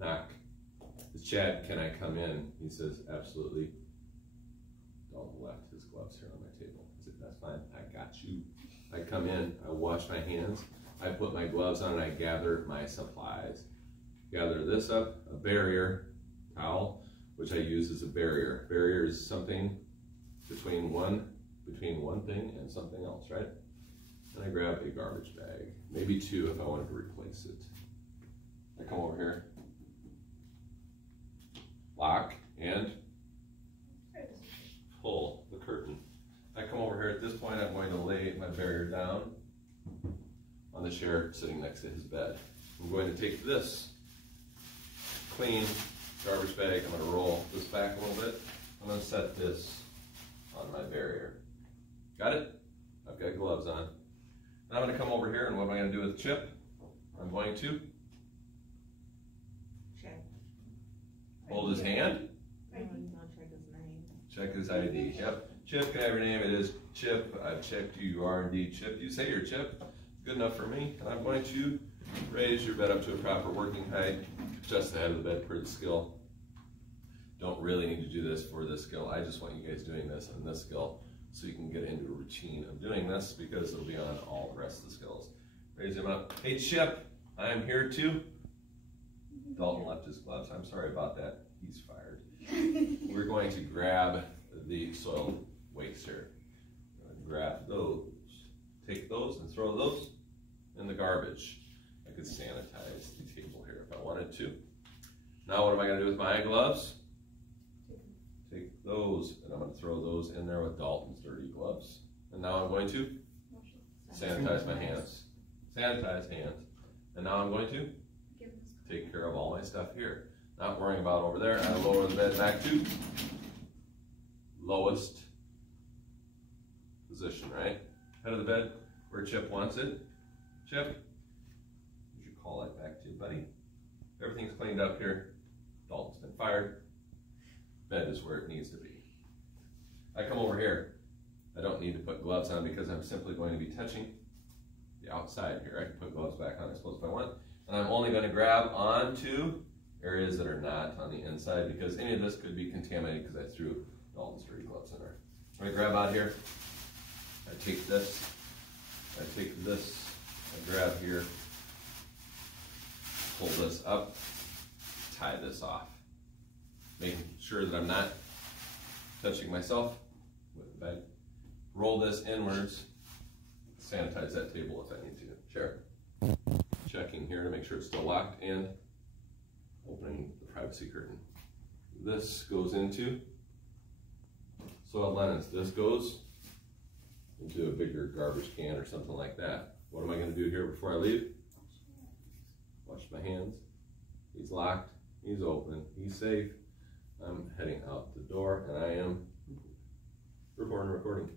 Knock. It's Chad, can I come in? He says, absolutely. Dalton left his gloves here on my table. I said, that's fine, I got you. I come in, I wash my hands, I put my gloves on, and I gather my supplies. Gather this up, a barrier towel, which I use as a barrier. Barrier is something between one thing and something else, right? And I grab a garbage bag, maybe two if I wanted to replace it. I come over here, lock, and pull the curtain. I come over here at this point, I'm going to lay my barrier down on the chair sitting next to his bed. I'm going to take this clean garbage bag, I'm going to roll this back a little bit. I'm going to set this on my barrier. Got it? I've got gloves on. Now I'm going to come over here, and what am I going to do with Chip? I'm going to hold his hand. Check his ID. Yep. Chip, can I have your name? It is Chip. I've checked you. You are indeed Chip. You say you're Chip. Good enough for me. And I'm going to raise your bed up to a proper working height, just the head of the bed per the skill. Don't really need to do this for this skill. I just want you guys doing this and this skill so you can get into a routine of doing this because it'll be on all the rest of the skills. Raise him up. Hey Chip, I'm here too. Dalton left his gloves. I'm sorry about that. He's fired. We're going to grab the soil waste here. Grab those. Take those and throw those in the garbage. I could sanitize the table here if I wanted to. Now what am I going to do with my gloves? Take those, and I'm going to throw those in there with Dalton's dirty gloves. And now I'm going to sanitize my hands. Sanitize hands. And now I'm going to take care of all my stuff here. Not worrying about over there. I lower the bed back to lowest position, right? Head of the bed where Chip wants it. Chip, you should call that back to you, buddy. Everything's cleaned up here. Dalton's been fired. Bed is where it needs to be. I come over here. I don't need to put gloves on because I'm simply going to be touching the outside here. I can put gloves back on, I suppose, if I want. And I'm only going to grab onto areas that are not on the inside because any of this could be contaminated because I threw Dalton's dirty gloves in there. I'm going to grab out here. I take this. I take this. I grab here. Pull this up. Tie this off. Making sure that I'm not touching myself with the bag. Roll this inwards. Sanitize that table if I need to. Sure. Checking here to make sure it's still locked and opening the privacy curtain. This goes into soiled linens. This goes into a bigger garbage can or something like that. What am I going to do here before I leave? Wash my hands. He's locked. He's open. He's safe. I'm heading out the door and I am recording.